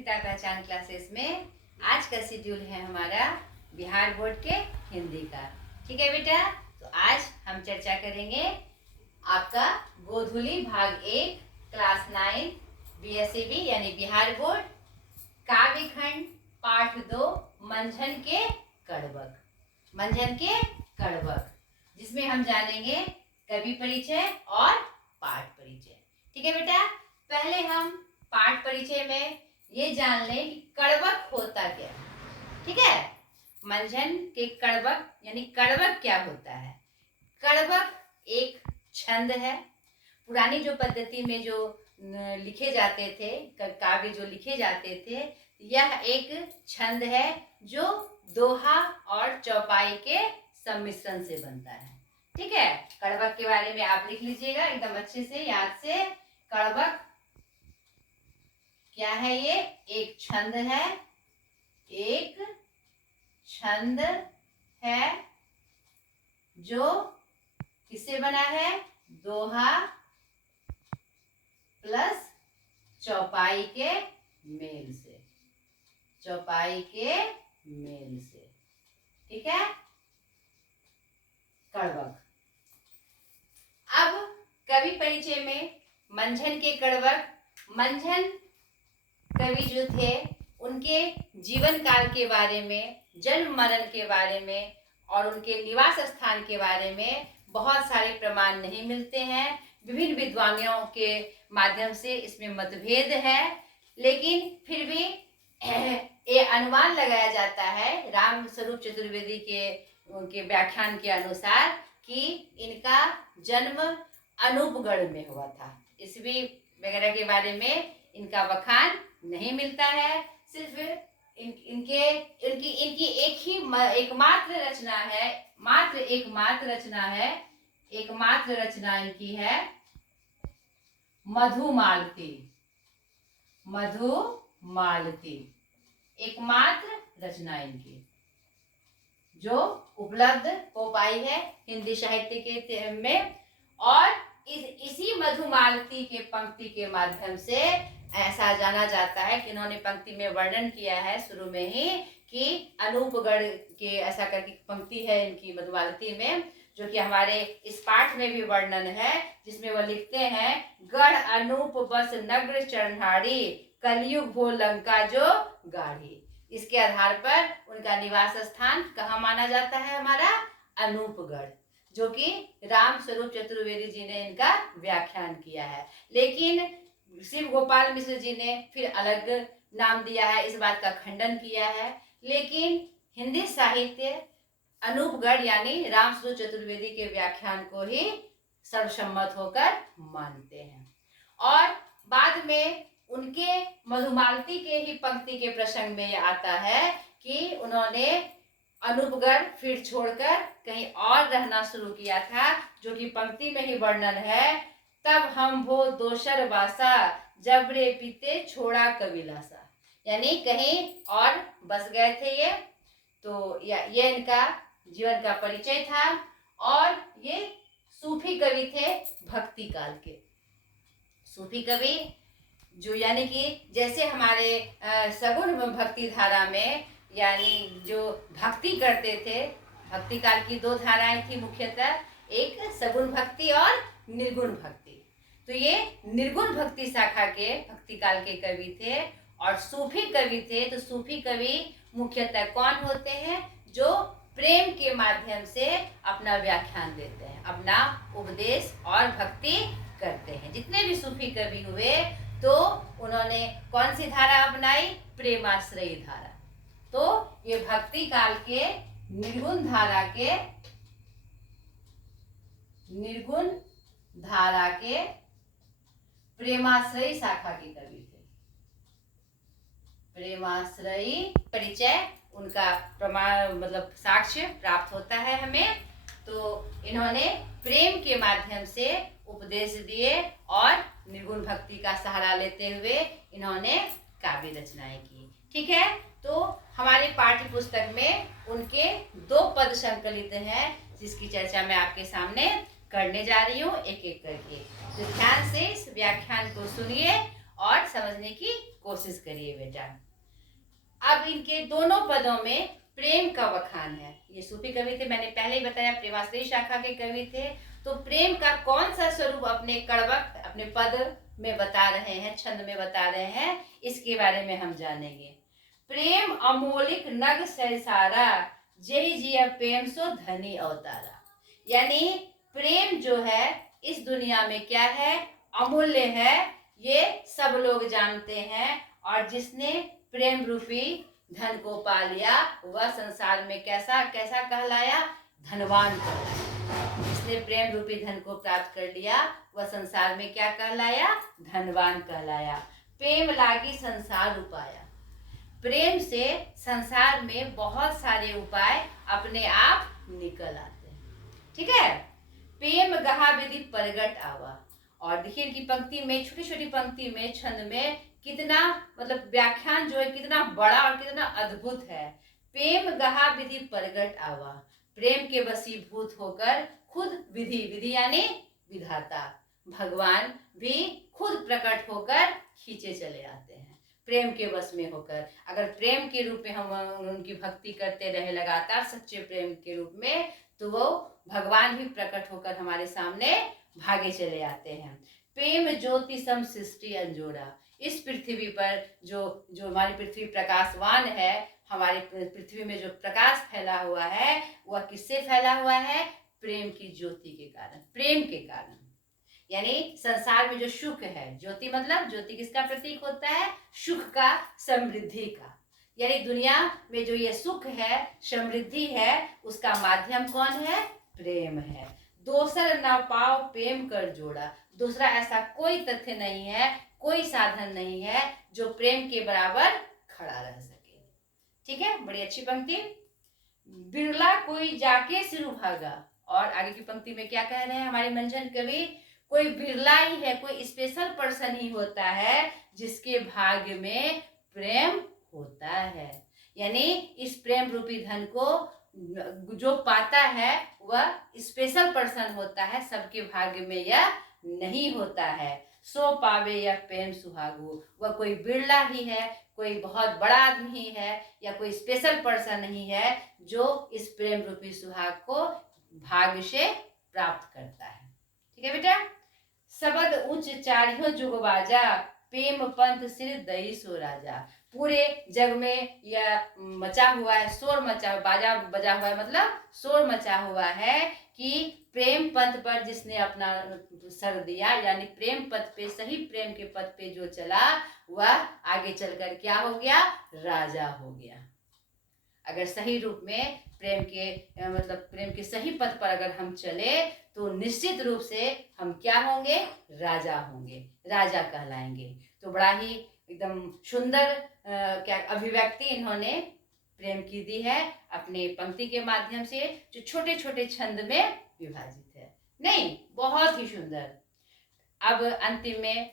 सुकृता पहचान क्लासेस में आज का शेड्यूल है हमारा बिहार बोर्ड के हिंदी का। ठीक है बेटा, तो आज हम चर्चा करेंगे आपका गोधूली भाग 1 क्लास 9 BSCB यानी बिहार बोर्ड काव्य खंड पाठ 2 मंझन के कड़वक। मंझन के कड़वक जिसमें हम जानेंगे कवि परिचय और पाठ परिचय। ठीक है बेटा, पहले हम पाठ परिचय में ये जान लें कि कड़वक होता क्या है। ठीक है, मंझन के कड़वक यानी कड़वक क्या होता है। कड़वक एक छंद है। पुरानी जो पद्धति में जो लिखे जाते थे काव्य जो लिखे जाते थे, यह एक छंद है जो दोहा और चौपाई के सम्मिश्रण से बनता है। ठीक है, कड़वक के बारे में आप लिख लीजिएगा एकदम अच्छे से याद से। कड़वक क्या है? ये एक छंद है, एक छंद है जो किससे बना है? दोहा प्लस चौपाई के मेल से, चौपाई के मेल से। ठीक है, कड़वक। अब कवि परिचय में मंझन के कड़वक, मंझन कवि जो थे उनके जीवन काल के बारे में, जन्म मरण के बारे में और उनके निवास स्थान के बारे में बहुत सारे प्रमाण नहीं मिलते हैं। विभिन्न विद्वानों के माध्यम से इसमें मतभेद है, लेकिन फिर भी ये अनुमान लगाया जाता है राम स्वरूप चतुर्वेदी के उनके व्याख्यान के अनुसार कि इनका जन्म अनूपगढ़ में हुआ था। ईस्वी वगैरह के बारे में इनका बखान नहीं मिलता है। सिर्फ इनकी एक ही एकमात्र रचना है, एकमात्र रचना इनकी है मधुमालती। मधुमालती एकमात्र रचना इनकी जो उपलब्ध हो पाई है हिंदी साहित्य के में। और इसी मधुमालती के पंक्ति के माध्यम से ऐसा जाना जाता है कि इन्होंने पंक्ति में वर्णन किया है शुरू में ही कि अनूपगढ़ के ऐसा करके पंक्ति है इनकी मधुमालती में, जो कि हमारे इस पाठ में भी वर्णन है, जिसमें वह लिखते हैं गढ़ अनूप बस नग्र चरणारी कलयुग हो लंका जो गाढ़ी। इसके आधार पर उनका निवास स्थान कहाँ माना जाता है? हमारा अनूपगढ़, जो कि राम स्वरूप चतुर्वेदी जी ने इनका व्याख्यान किया है। लेकिन शिव गोपाल मिश्र जी ने फिर अलग नाम दिया है, इस बात का खंडन किया है। लेकिन हिंदी साहित्य अनूपगढ़ यानी राम स्वरूप चतुर्वेदी के व्याख्यान को ही सर्वसम्मत होकर मानते हैं। और बाद में उनके मधुमालती के ही पंक्ति के प्रसंग में यह आता है कि उन्होंने अनूपगढ़ फिर छोड़कर कहीं और रहना शुरू किया था, जो कि पंक्ति में ही वर्णन है। तब हम वो दोसर वासा जबरे पीते छोड़ा कबीलासा, यानी कहीं और बस गए थे ये। तो ये इनका जीवन का परिचय था। और ये सूफी कवि थे भक्ति काल के। सूफी कवि जो यानी कि जैसे हमारे सगुण भक्ति धारा में यानी जो भक्ति करते थे, भक्ति काल की 2 धाराएं थी मुख्यतः, एक सगुण भक्ति और निर्गुण भक्ति। तो ये निर्गुण भक्ति शाखा के भक्ति काल के कवि थे। और सूफी कवि थे, तो सूफी कवि मुख्यतः कौन होते हैं? जो प्रेम के माध्यम से अपना व्याख्यान देते हैं, अपना उपदेश और भक्ति करते हैं। जितने भी सूफी कवि हुए तो उन्होंने कौन सी धारा अपनाई? प्रेमाश्रयी धारा। तो ये भक्ति काल के निर्गुण धारा के प्रेमाश्रयी शाखा के कवि थे। प्रेमाश्रयी परिचय उनका प्रमाण मतलब साक्ष्य प्राप्त होता है हमें। तो इन्होंने प्रेम के माध्यम से उपदेश दिए और निर्गुण भक्ति का सहारा लेते हुए इन्होंने काव्य रचनाएं की। ठीक है, तो हमारे पाठ्य पुस्तक में उनके 2 पद संकलित हैं, जिसकी चर्चा मैं आपके सामने करने जा रही हूँ एक एक करके। तो ध्यान से इस व्याख्यान को सुनिए और समझने की कोशिश करिए बेटा। अब इनके दोनों पदों में प्रेम का बखान है। ये सूफी कवि थे, मैंने पहले ही बताया प्रेमाश्रयी शाखा के कवि थे। तो प्रेम का कौन सा स्वरूप अपने कड़वक अपने पद में बता रहे हैं, छंद में बता रहे हैं, इसके बारे में हम जानेंगे। प्रेम अमोलिक नग सहसारा, जय जिया प्रेम सो धनी अवतारा। यानी प्रेम जो है इस दुनिया में क्या है, अमूल्य है, ये सब लोग जानते हैं। और जिसने प्रेम रूपी धन को पा लिया वह संसार में कैसा कैसा कहलाया, धनवान कहलाया। जिसने प्रेम रूपी धन को प्राप्त कर लिया वह संसार में क्या कहलाया, धनवान कहलाया। प्रेम लागी संसार उपाया। प्रेम से संसार में बहुत सारे उपाय अपने आप निकल आते हैं। ठीक है। प्रेम गहा विधि प्रगट आवा। और देखिए इनकी पंक्ति में, छोटी छोटी पंक्ति में, छंद में कितना मतलब व्याख्यान जो है कितना बड़ा और कितना अद्भुत है। प्रेम गहा विधि प्रगट आवा। प्रेम के वशीभूत होकर खुद विधि, विधि यानी विधाता, भगवान भी खुद प्रकट होकर खींचे चले आते हैं प्रेम के वश में होकर। अगर प्रेम के रूप में हम उनकी भक्ति करते रहे लगातार सच्चे प्रेम के रूप में, तो वो भगवान भी प्रकट होकर हमारे सामने भागे चले आते हैं। प्रेम ज्योति सम सृष्टि अंजोरा। इस पृथ्वी पर जो जो हमारी पृथ्वी प्रकाशवान है, हमारी पृथ्वी में जो प्रकाश फैला हुआ है वह किससे फैला हुआ है, प्रेम की ज्योति के कारण, प्रेम के कारण। यानी संसार में जो सुख है, ज्योति मतलब ज्योति किसका प्रतीक होता है, सुख का, समृद्धि का। यानी दुनिया में जो ये सुख है, समृद्धि है, उसका माध्यम कौन है, प्रेम है। दोसर ना पाओ प्रेम कर जोड़ा। दूसरा ऐसा कोई तथ्य नहीं है, कोई साधन नहीं है जो प्रेम के बराबर खड़ा रह सके। ठीक है, बड़ी अच्छी पंक्ति। बिरला कोई जाके सिरु भागा। और आगे की पंक्ति में क्या कह रहे हैं हमारे मंजन कवि, कोई बिरला ही है, कोई स्पेशल पर्सन ही होता है जिसके भाग्य में प्रेम होता है। यानी इस प्रेम रूपी धन को जो पाता है वह स्पेशल पर्सन होता है, सबके भाग्य में यह नहीं होता है। सो पावे यह प्रेम सुहागु। वह कोई बिरला ही है, कोई बहुत बड़ा आदमी है, या कोई स्पेशल पर्सन नहीं है जो इस प्रेम रूपी सुहाग को भाग्य से प्राप्त करता है। ठीक है बेटा। सबद उच्च चारियों जुग बाजा, प्रेम पंथ सिर दई सो राजा। पूरे जग में यह मचा हुआ है, शोर मचा, बाजा बजा हुआ है, मतलब शोर मचा हुआ है कि प्रेम पथ पर जिसने अपना सर दिया, यानी प्रेम पथ पे, सही प्रेम के पथ पे जो चला, वह आगे चलकर क्या हो गया, राजा हो गया। अगर सही रूप में प्रेम के मतलब प्रेम के सही पथ पर अगर हम चले तो निश्चित रूप से हम क्या होंगे, राजा होंगे, राजा कहलाएंगे। तो बड़ा ही एकदम सुंदर क्या अभिव्यक्ति इन्होंने प्रेम की दी है अपने पंक्ति के माध्यम से, जो छोटे छोटे छंद में विभाजित है। नहीं, बहुत ही सुंदर। अब अंतिम में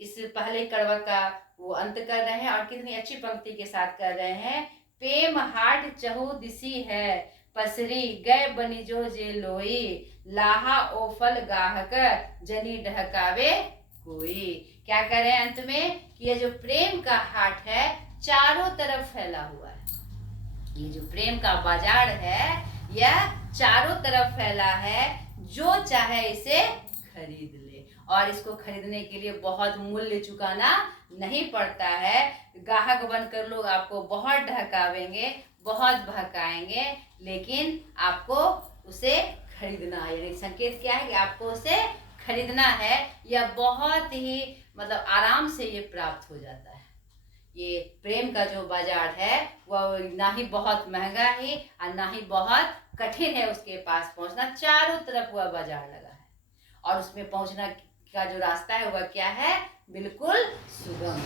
इस पहले कड़वा का वो अंत कर रहे हैं और कितनी अच्छी पंक्ति के साथ कर रहे हैं। प्रेम हाट चहु दिसी है, पसरी गए बनिजो जे लोई, लाहा ओफल गाहक जनी ढहकावे कोई। क्या कर रहे हैं अंत में कि ये जो प्रेम का हाट है चारों तरफ फैला हुआ है, ये जो प्रेम का बाजार है यह चारों तरफ फैला है, जो चाहे इसे खरीद ले। और इसको खरीदने के लिए बहुत मूल्य चुकाना नहीं पड़ता है। ग्राहक बनकर लोग आपको बहुत ढहकावेंगे, बहुत बहकाएंगे, लेकिन आपको उसे खरीदना है। यानी संकेत क्या है कि आपको उसे खरीदना है। यह बहुत ही मतलब आराम से ये प्राप्त हो जाता है। ये प्रेम का जो बाजार है वह ना ही बहुत महंगा है और ना ही बहुत कठिन है उसके पास पहुंचना। चारों तरफ वह बाजार लगा है और उसमें पहुंचना का जो रास्ता है वह क्या है, बिल्कुल सुगम।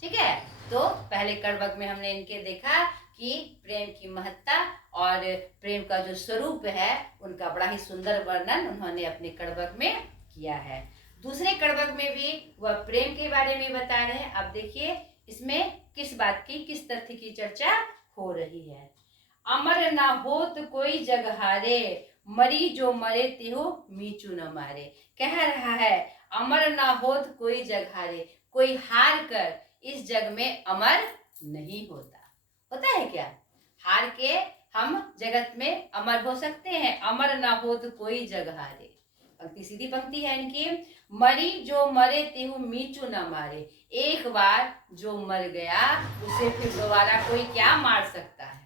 ठीक है। तो पहले कड़वक में हमने इनके देखा कि प्रेम की महत्ता और प्रेम का जो स्वरूप है उनका बड़ा ही सुंदर वर्णन उन्होंने अपने कड़वक में किया है। दूसरे कड़वक में भी वह प्रेम के बारे में बता रहे हैं। अब देखिए इसमें किस बात की, किस तथ्य की चर्चा हो रही है। अमर ना होत कोई जग हारे, मरी जो मरे तेहो मीचू न मारे। कह रहा है अमर ना होत कोई जग हारे, कोई हार कर इस जग में अमर नहीं होता। होता है क्या? हार के हम जगत में अमर हो सकते हैं। अमर ना हो तो कोई जग हारे। पंक्ति सीधी पंक्ति है इनकी। मरी जो मरे तेहु मीचू न मारे। एक बार जो मर गया उसे फिर दोबारा कोई क्या मार सकता है?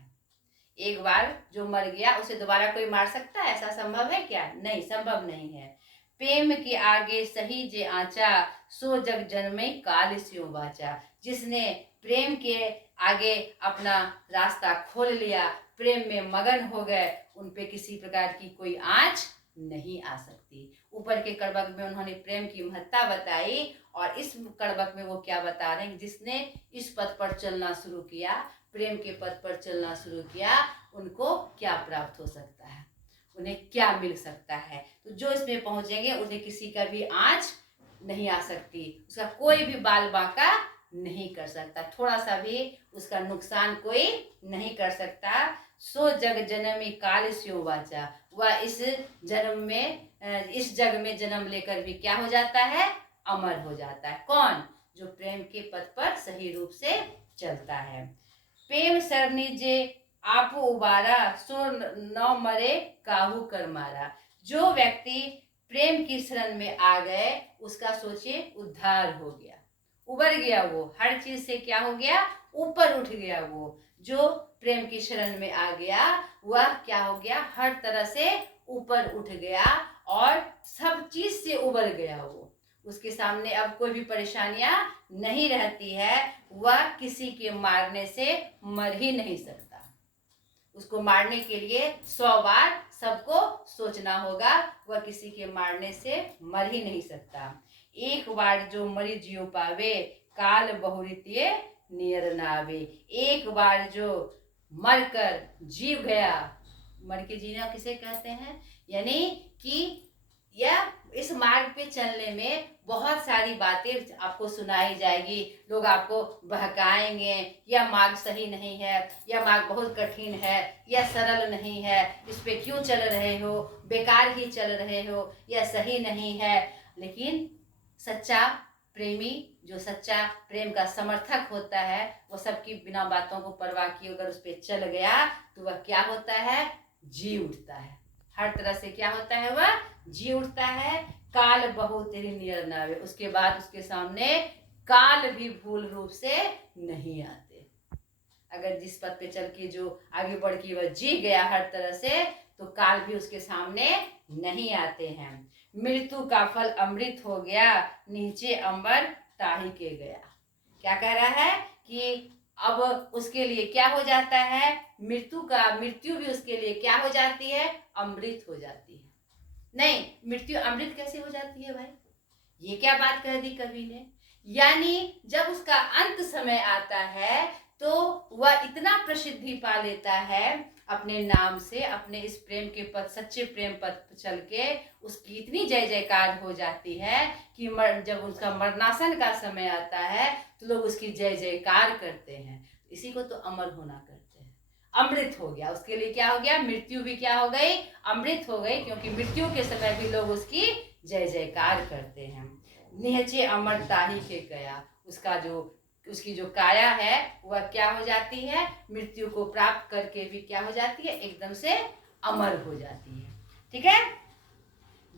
एक बार जो मर गया उसे दोबारा कोई मार सकता है? ऐसा संभव है क्या? नहीं, संभव नहीं है। प्रेम के आगे सही जे आचा, सो जग जन्मे काल स्यों बाचा। जिसने प्रेम के आगे अपना रास्ता खोल लिया, प्रेम में मगन हो गए, उन पे किसी प्रकार की कोई आंच नहीं आ सकती। ऊपर के कड़बक में उन्होंने प्रेम की महत्ता बताई और इस कड़बक में वो क्या बता रहे हैं? जिसने इस पथ पर चलना शुरू किया, प्रेम के पथ पर चलना शुरू किया, उनको क्या प्राप्त हो सकता है, उन्हें क्या मिल सकता है। तो जो इसमें पहुंचेंगे उन्हें किसी का भी आंच नहीं आ सकती, उसका कोई भी बाल बांका नहीं कर सकता, थोड़ा सा भी उसका नुकसान कोई नहीं कर सकता। सो जग जनमी काल स्यों वाचा। वह इस जन्म में, इस जग में जन्म लेकर भी क्या हो जाता है? अमर हो जाता है। कौन? जो प्रेम के पथ पर सही रूप से चलता है। प्रेम सरनी जे आपो उबारा, सो न मरे काहू कर मारा। जो व्यक्ति प्रेम की शरण में आ गए उसका सोचिए उद्धार हो गया, उबर गया, वो हर चीज से क्या हो गया? ऊपर उठ गया। वो जो प्रेम की शरण में आ गया वह क्या हो गया? हर तरह से ऊपर उठ गया और सब चीज से उबर गया। वो उसके सामने अब कोई भी परेशानियां नहीं रहती है। वह किसी के मारने से मर ही नहीं सकता। उसको मारने के लिए 100 बार सबको सोचना होगा, वह किसी के मारने से मर ही नहीं सकता। एक बार जो मरी जियो पावे, काल बहुरीतिये नियर नावे। एक बार जो मरकर जीव गया, मर के जीना किसे कहते हैं? यानी कि यह इस मार्ग पे चलने में बहुत सारी बातें आपको सुनाई जाएगी, लोग आपको बहकाएंगे, यह मार्ग सही नहीं है, यह मार्ग बहुत कठिन है, यह सरल नहीं है, इस पे क्यों चल रहे हो, बेकार ही चल रहे हो, यह सही नहीं है। लेकिन सच्चा प्रेमी, जो सच्चा प्रेम का समर्थक होता है, वो सबकी बिना बातों को परवाह किए अगर उस पर चल गया तो वह क्या होता है? जी उठता है। हर तरह से क्या होता है? वह जी उठता है। काल बहु तेरी नियर नावे। उसके बाद उसके सामने काल भी भूल रूप से नहीं आते। अगर जिस पथ पे चल के जो आगे बढ़ के वह जी गया हर तरह से, तो काल भी उसके सामने नहीं आते हैं। मृत्यु का फल अमृत हो गया, नीचे अंबर ताही के गया। क्या कह रहा है? कि अब उसके लिए क्या हो जाता है? मृत्यु भी उसके लिए क्या हो जाती है? अमृत हो जाती है। नहीं, मृत्यु अमृत कैसे हो जाती है भाई? ये क्या बात कह दी कवि ने? यानी जब उसका अंत समय आता है तो वह इतना प्रसिद्धि पा लेता है अपने नाम से, अपने इस प्रेम के पथ, सच्चे प्रेम पथ पर चल के उसकी इतनी जय जयकार हो जाती है कि जब उसका मरणासन का समय आता है तो लोग उसकी जय जयकार करते हैं। इसी को तो अमर होना कहते हैं। अमृत हो गया उसके लिए। क्या हो गया? मृत्यु भी क्या हो गई? अमृत हो गई, क्योंकि मृत्यु के समय भी लोग उसकी जय जयकार करते हैं। निहचे अमर ताही के गया। उसकी जो काया है वह क्या हो जाती है? मृत्यु को प्राप्त करके भी क्या हो जाती है? एकदम से अमर हो जाती है। ठीक है।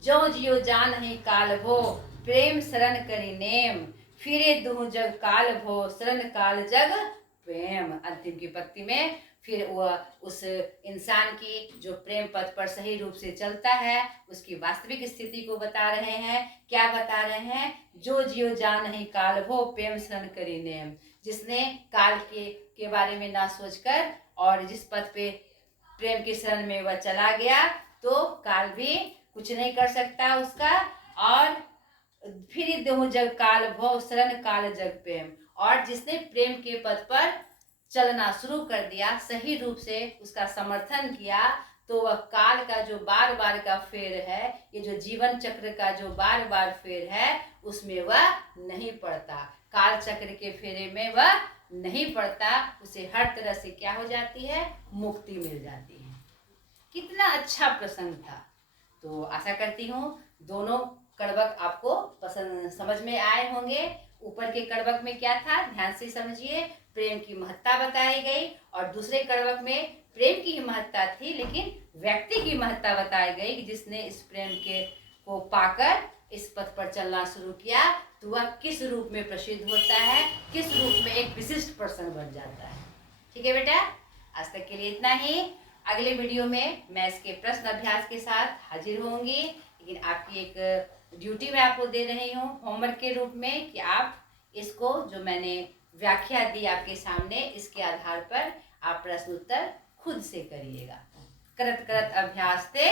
जो जियो जान ही काल भो, प्रेम शरण करी नेम। फिरे दुह जग काल भो, शरण काल जग प्रेम। अंतिम की पंक्ति में फिर वह उस इंसान की जो प्रेम पथ पर सही रूप से चलता है उसकी वास्तविक स्थिति को बता रहे हैं। क्या बता रहे हैं? जो जियो जान ही काल भो, प्रेम शरण करी नेम। जिसने काल के बारे में ना सोचकर और जिस पथ पे प्रेम की शरण में वह चला गया तो काल भी कुछ नहीं कर सकता उसका। और फिर देहु जग काल भव, शरण काल जग प्रेम। और जिसने प्रेम के पथ पर चलना शुरू कर दिया, सही रूप से उसका समर्थन किया, तो वह काल का जो बार बार का फेर है, ये जो जीवन चक्र का जो बार बार फेर है, उसमें वह नहीं पड़ता। काल चक्र के फेरे में वह नहीं पड़ता। उसे हर तरह से क्या हो जाती है? मुक्ति मिल जाती है। कितना अच्छा प्रसंग था। तो आशा करती हूँ दोनों कड़वक आपको पसंद समझ में आए होंगे ऊपर के कड़वक में क्या था, ध्यान से समझिए, प्रेम की महत्ता बताई गई, और दूसरे कड़वक में प्रेम की ही महत्ता थी, लेकिन व्यक्ति की महत्ता बताई गई कि जिसने इस प्रेम के को पाकर इस पथ पर चलना शुरू किया तो वह किस रूप में प्रसिद्ध होता है, किस रूप में एक विशिष्ट पर्सन बन जाता है। ठीक है बेटा, आज तक के लिए इतना ही। अगले वीडियो में मैं इसके प्रश्न अभ्यास के साथ हाजिर होंगी, लेकिन आपकी एक ड्यूटी मैं आपको दे रही हूँ होमवर्क के रूप में कि आप इसको जो मैंने व्याख्या दी आपके सामने, इसके आधार पर आप प्रश्न उत्तर खुद से करिएगा। करत करत अभ्यास से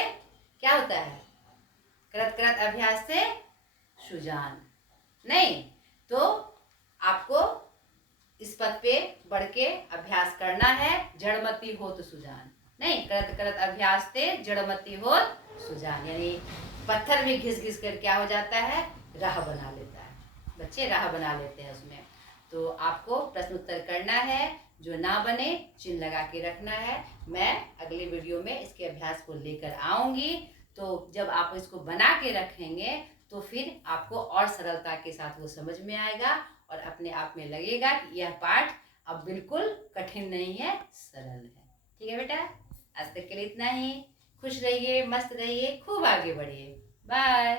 क्या होता है, करत करत अभ्यास से सुजान। नहीं तो आपको इस पद पे बढ़ के अभ्यास करना है, जड़मती हो तो सुजान। नहीं, करत करत अभ्यास से जड़मती हो सुजान, यानी पत्थर भी घिस घिस कर क्या हो जाता है, राह बना लेता है। बच्चे राह बना लेते हैं उसमें। तो आपको प्रश्न उत्तर करना है, जो ना बने चिन्ह लगा के रखना है। मैं अगले वीडियो में इसके अभ्यास को लेकर आऊंगी, तो जब आप इसको बना के रखेंगे तो फिर आपको और सरलता के साथ वो समझ में आएगा और अपने आप में लगेगा कि यह पाठ अब बिल्कुल कठिन नहीं है, सरल है। ठीक है बेटा, आज तक के लिए इतना ही। खुश रहिए, मस्त रहिए, खूब आगे बढ़िए। बाय।